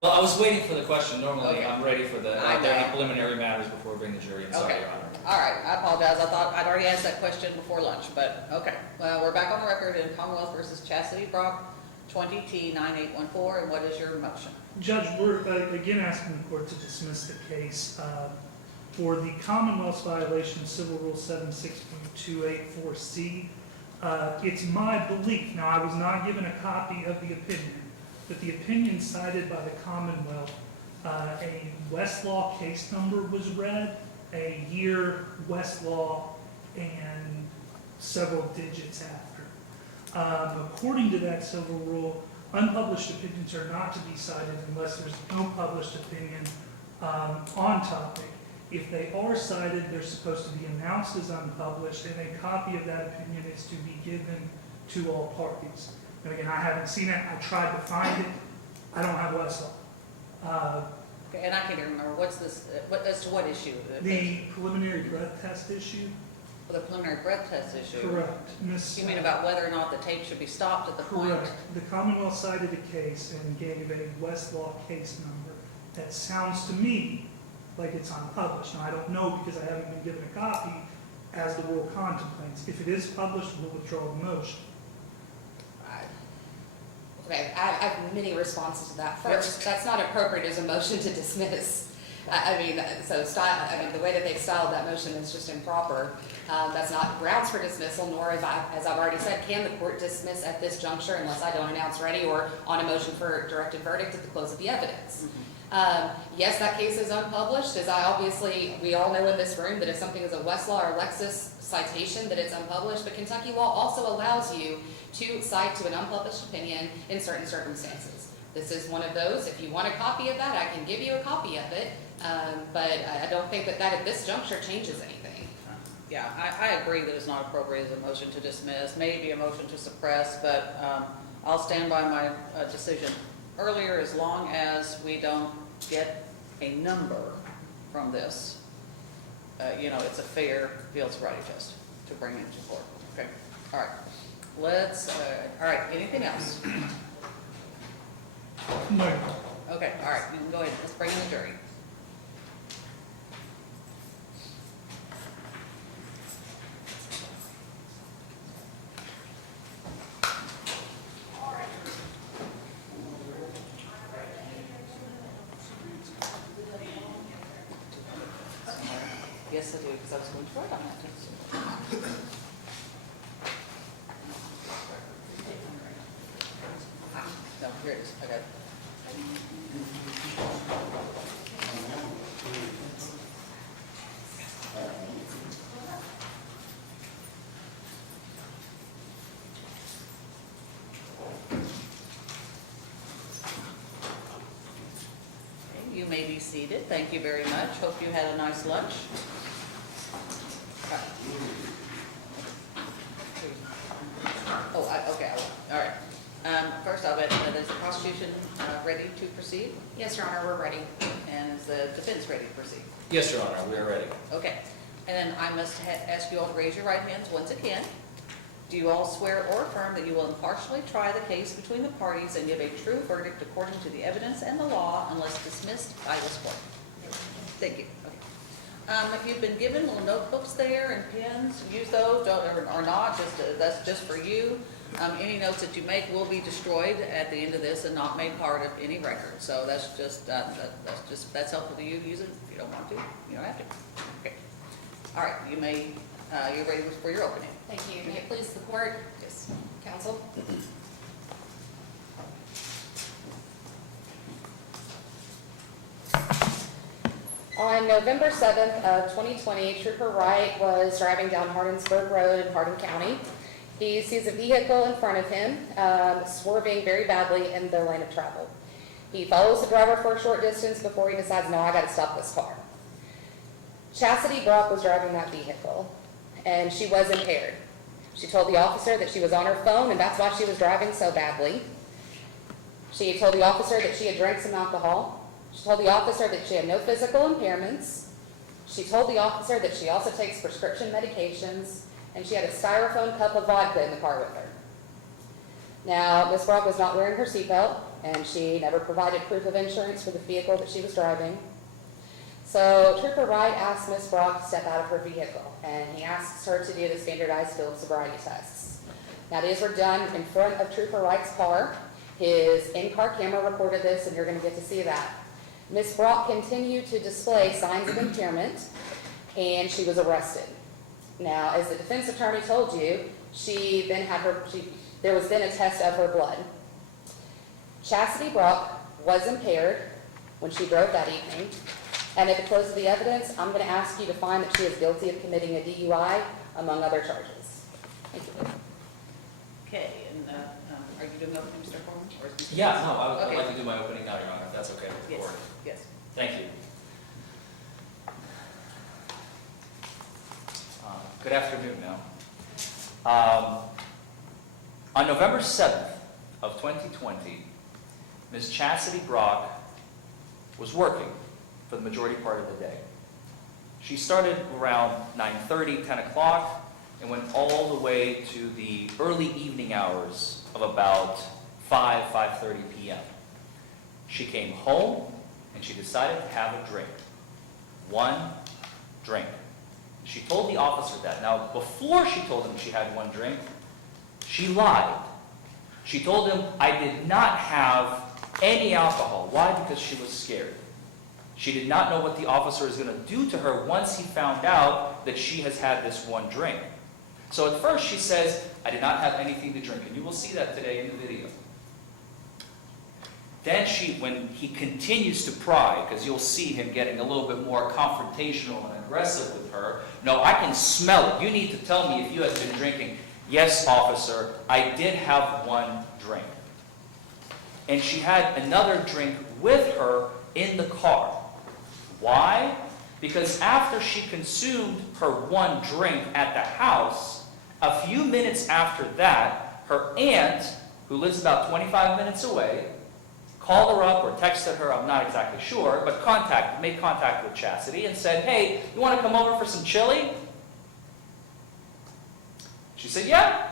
Well, I was waiting for the question. Normally, Okay. I'm ready for the, are there any preliminary matters before we bring the jury in? Sorry, Okay. Your Honor. All right, I apologize. I thought I'd already asked that question before lunch, but okay. Well, we're back on the record in Commonwealth versus Chastity Brock, 20T9814, and what is your motion? Judge, we're again asking the court to dismiss the case for the Commonwealth's violation of Civil Rule 76.284C. It's my belief, now I was not given a copy of the opinion, but the opinion cited by the Commonwealth, a Westlaw case number was read, a year Westlaw, and several digits after. According to that civil rule, unpublished opinions are not to be cited unless there's no published opinion on topic. If they are cited, they're supposed to be announced as unpublished, and a copy of that opinion is to be given to all parties. And again, I haven't seen it. I tried to find it. I don't have Westlaw. Okay, and I can't even remember, what's this, as to what issue? The preliminary breath test issue? The preliminary breath test issue? Correct. You mean about whether or not the tape should be stopped at the point? Correct. The Commonwealth cited a case and gave a Westlaw case number that sounds to me like it's unpublished. Now, I don't know because I haven't been given a copy as the rule contemplates. If it is published, we'll withdraw the motion. Okay, I have many responses to that. First, that's not appropriate as a motion to dismiss. I mean, the way that they've styled that motion is just improper. That's not grounds for dismissal, nor, as I've already said, can the court dismiss at this juncture unless I don't announce ready or on a motion for directed verdict at the close of the evidence. Yes, that case is unpublished, as we all know in this room that if something is a Westlaw or Lexis citation, that it's unpublished, but Kentucky law also allows you to cite to an unpublished opinion in certain circumstances. This is one of those. If you want a copy of that, I can give you a copy of it, but I don't think that at this juncture changes anything. Yeah, I agree that it's not appropriate as a motion to dismiss, maybe a motion to suppress, but I'll stand by my decision earlier as long as we don't get a number from this. It's a fair field sobriety test to bring into court. Okay, all right. All right, anything else? No. Okay, all right, you can go ahead. Let's bring in the jury. Yes, I do, because I was going to write on that. No, here it is. I got it. Okay, you may be seated. Thank you very much. Hope you had a nice lunch. Okay, all right. First, I'll bet, is the prosecution ready to proceed? Yes, Your Honor, we're ready. And is the defense ready to proceed? Yes, Your Honor, we are ready. Okay. And then I must ask you all to raise your right hands once again. Do you all swear or affirm that you will impartially try the case between the parties and give a true verdict according to the evidence and the law unless dismissed by this court? Thank you. Okay. If you've been given little notebooks there and pens, use those or not. That's just for you. Any notes that you make will be destroyed at the end of this and not made part of any record. So that's that's helpful to you. Use it. If you don't want to, you don't have to. Okay. All right. You're ready for your opening. Thank you. May it please the court? Yes. Counsel? On November 7th of 2020, Trooper Wright was driving down Hardin Road in Hardin County. He sees a vehicle in front of him, swerving very badly in their lane of travel. He follows the driver for a short distance before he decides, no, I got to stop this car. Chastity Brock was driving that vehicle, and she was impaired. She told the officer that she was on her phone, and that's why she was driving so badly. She told the officer that she had drank some alcohol. She told the officer that she had no physical impairments. She told the officer that she also takes prescription medications, and she had a styrofoam cup of vodka in the car with her. Now, Ms. Brock was not wearing her seatbelt. and she never provided proof of insurance for the vehicle that she was driving. So Trooper Wright asked Ms. Brock to step out of her vehicle, and he asks her to do the standardized field sobriety tests. Now, these were done in front of Trooper Wright's car. His in-car camera recorded this, and you're going to get to see that. Ms. Brock continued to display signs of impairment, and she was arrested. Now, as the defense attorney told you, there was then a test of her blood. Chastity Brock was impaired when she drove that evening, and at the close of the evidence, I'm going to ask you to find that she is guilty of committing a DUI, among other charges. Thank you. Okay, and are you doing opening, Mr. Forman? Or is Mr. Yeah, no, I would Okay. like to do my opening now, Your Honor, if that's okay with the Yes, board. yes. Thank you. Good afternoon now. On November 7th of 2020, Ms. Chastity Brock was working for the majority part of the day. She started around 9:30, 10 o'clock, and went all the way to the early evening hours of about 5:30 p.m. She came home and she decided to have a drink. One drink. She told the officer that. Now, before she told him she had one drink, she lied. She told him, I did not have any alcohol. Why? Because she was scared. She did not know what the officer is going to do to her once he found out that she has had this one drink. So at first she says, I did not have anything to drink. And you will see that today in the video. Then when he continues to pry, because you'll see him getting a little bit more confrontational and aggressive with her, no, I can smell it. You need to tell me if you have been drinking. Yes, officer, I did have one drink. And she had another drink with her in the car. Why? Because after she consumed her one drink at the house, a few minutes after that, her aunt, who lives about 25 minutes away, called her up or texted her, I'm not exactly sure, but made contact with Chastity and said, hey, you want to come over for some chili? She said, yeah.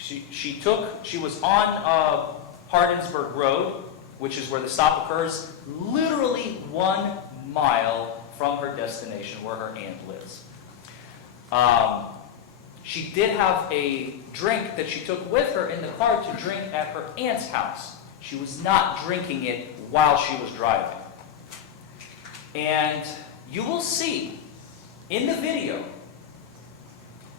She was on Hardinsburg Road, which is where the stop occurs, literally 1 mile from her destination where her aunt lives. She did have a drink that she took with her in the car to drink at her aunt's house. She was not drinking it while she was driving. And you will see in the video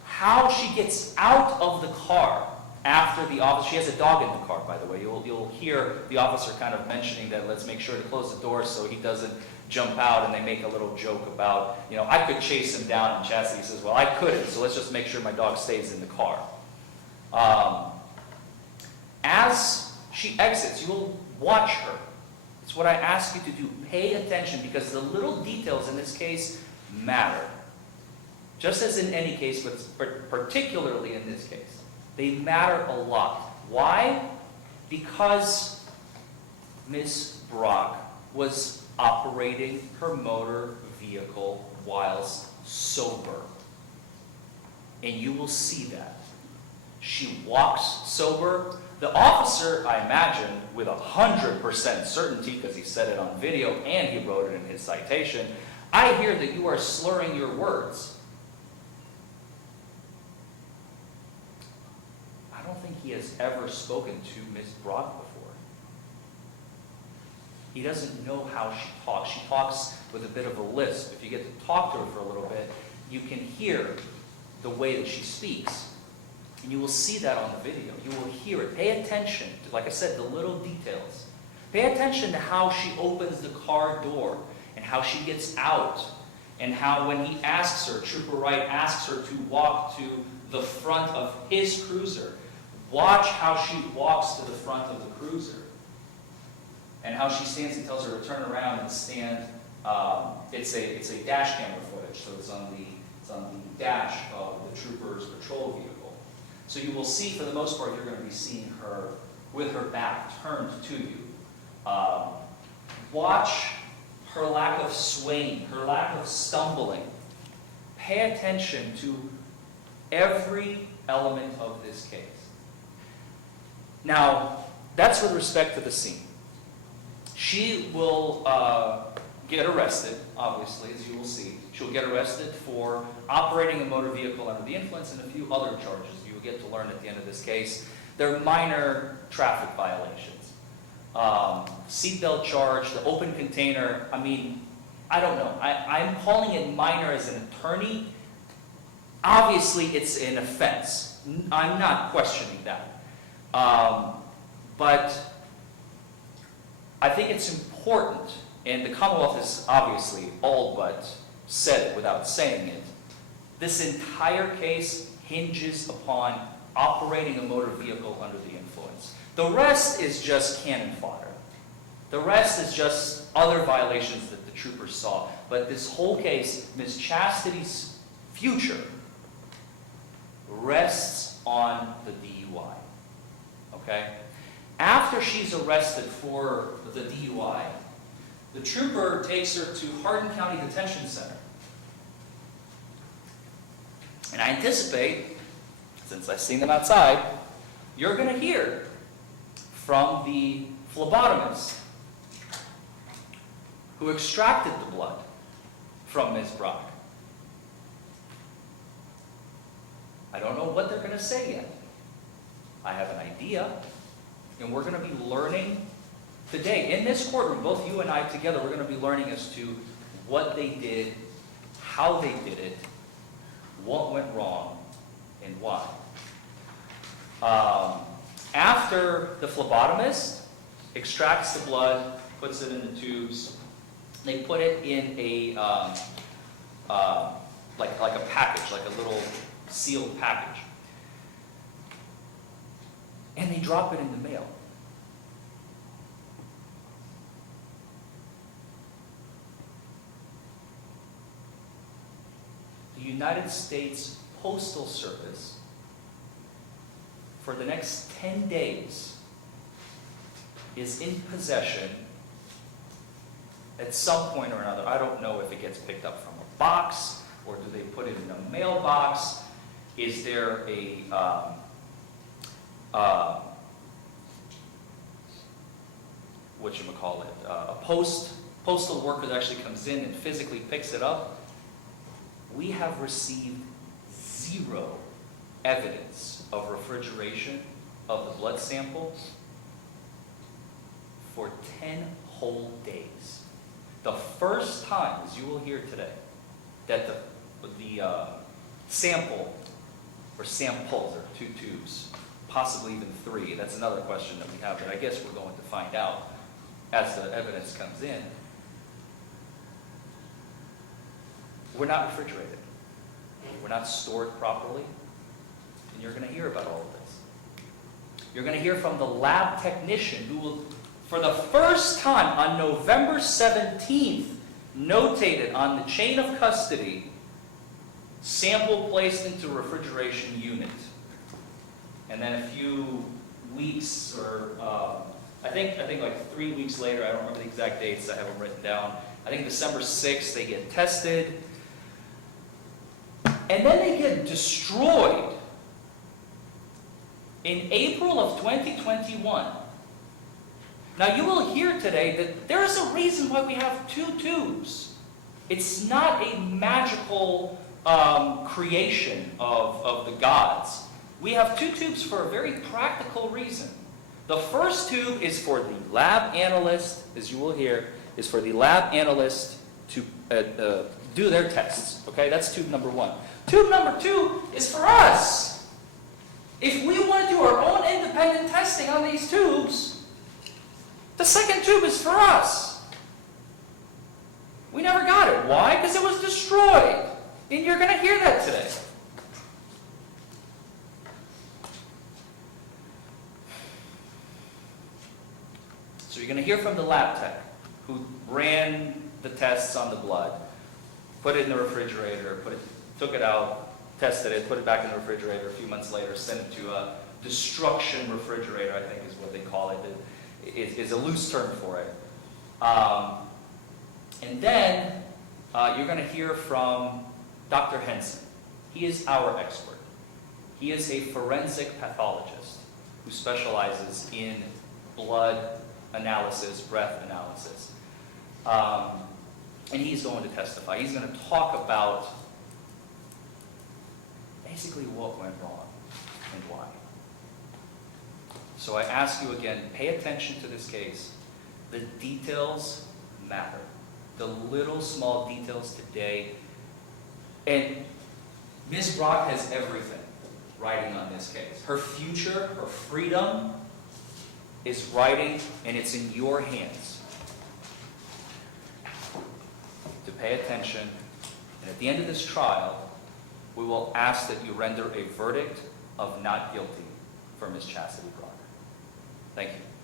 how she gets out of the car after the officer. She has a dog in the car, by the way. You'll hear the officer kind of mentioning that let's make sure to close the door so he doesn't jump out, and they make a little joke about, I could chase him down, and Chastity says, well, I couldn't, so let's just make sure my dog stays in the car. As she exits, you will watch her. It's what I ask you to do. Pay attention, because the little details in this case matter. Just as in any case, but particularly in this case, they matter a lot. Why? Because Ms. Brock was operating her motor vehicle whilst sober. And you will see that. She walks sober. The officer, I imagine, with 100% certainty, because he said it on video and he wrote it in his citation, I hear that you are slurring your words. I don't think he has ever spoken to Ms. Brock before. He doesn't know how she talks. She talks with a bit of a lisp. If you get to talk to her for a little bit, you can hear the way that she speaks. And you will see that on the video. You will hear it. Pay attention to, like I said, the little details. Pay attention to how she opens the car door and how she gets out. And how when he asks her, Trooper Wright asks her to walk to the front of his cruiser. Watch how she walks to the front of the cruiser. And how she stands and tells her to turn around and stand. It's a dash camera footage, so it's on the dash of the trooper's patrol vehicle. So you will see, for the most part, you're going to be seeing her with her back turned to you. Watch her lack of swaying, her lack of stumbling. Pay attention to every element of this case. Now, That's with respect to the scene. She will get arrested, obviously, as you will see. She'll get arrested for operating a motor vehicle under the influence and a few other charges you will get to learn at the end of this case. They're minor traffic violations. Seatbelt charge, the open container, I mean, I don't know. I'm calling it minor as an attorney. Obviously, it's an offense. I'm not questioning that. But I think it's important, and the Commonwealth has obviously all but said it without saying it. This entire case hinges upon operating a motor vehicle under the influence. The rest is just cannon fodder. The rest is just other violations that the troopers saw. But this whole case, Ms. Chastity's future rests on the DUI. Okay? After she's arrested for the DUI, the trooper takes her to Hardin County Detention Center. And I anticipate, since I've seen them outside, you're going to hear from the phlebotomist who extracted the blood from Ms. Brock. I don't know what they're going to say yet. I have an idea, and we're going to be learning today. In this courtroom, both you and I together, we're going to be learning as to what they did, how they did it, what went wrong, and why. After the phlebotomist extracts the blood, puts it in the tubes, they put it in a like a package, like a little sealed package, and they drop it in the mail. The United States Postal Service, for the next 10 days, is in possession at some point or another. I don't know if it gets picked up from a box, or do they put it in a mailbox? Is there a a postal worker that actually comes in and physically picks it up? We have received zero evidence of refrigeration of the blood samples for 10 whole days. The first time, as you will hear today, that the sample, or samples, or 2 tubes, possibly even 3, that's another question that we have, but I guess we're going to find out as the evidence comes in. We're not refrigerated. We're not stored properly. And you're going to hear about all of this. You're going to hear from the lab technician who will, for the first time on November 17th, notated on the chain of custody, sample placed into refrigeration unit. And then a few weeks, or I think like 3 weeks later, I don't remember the exact dates, I have them written down. I think December 6th, they get tested. And then they get destroyed in April of 2021. Now you will hear today that there is a reason why we have 2 tubes. It's not a magical creation of the gods. We have 2 tubes for a very practical reason. The first tube is for the lab analyst, as you will hear, is for the lab analyst to do their tests. Okay, that's tube number 1. Tube number 2 is for us. If we want to do our own independent testing on these tubes, the second tube is for us. We never got it. Why? Because it was destroyed. And you're going to hear that today. So you're going to hear from the lab tech who ran the tests on the blood, put it in the refrigerator, took it out, tested it, put it back in the refrigerator. A few months later, sent it to a destruction refrigerator, I think is what they call it. It is a loose term for it. And then you're going to hear from Dr. Henson. He is our expert. He is a forensic pathologist who specializes in blood analysis, breath analysis. And he's going to testify. He's going to talk about basically what went wrong and why. So I ask you again, pay attention to this case. The details matter. The little small details today. And Ms. Brock has everything riding on this case. Her future, her freedom is riding, and it's in your hands to pay attention. And at the end of this trial, we will ask that you render a verdict of not guilty for Ms. Chastity Brock. Thank you.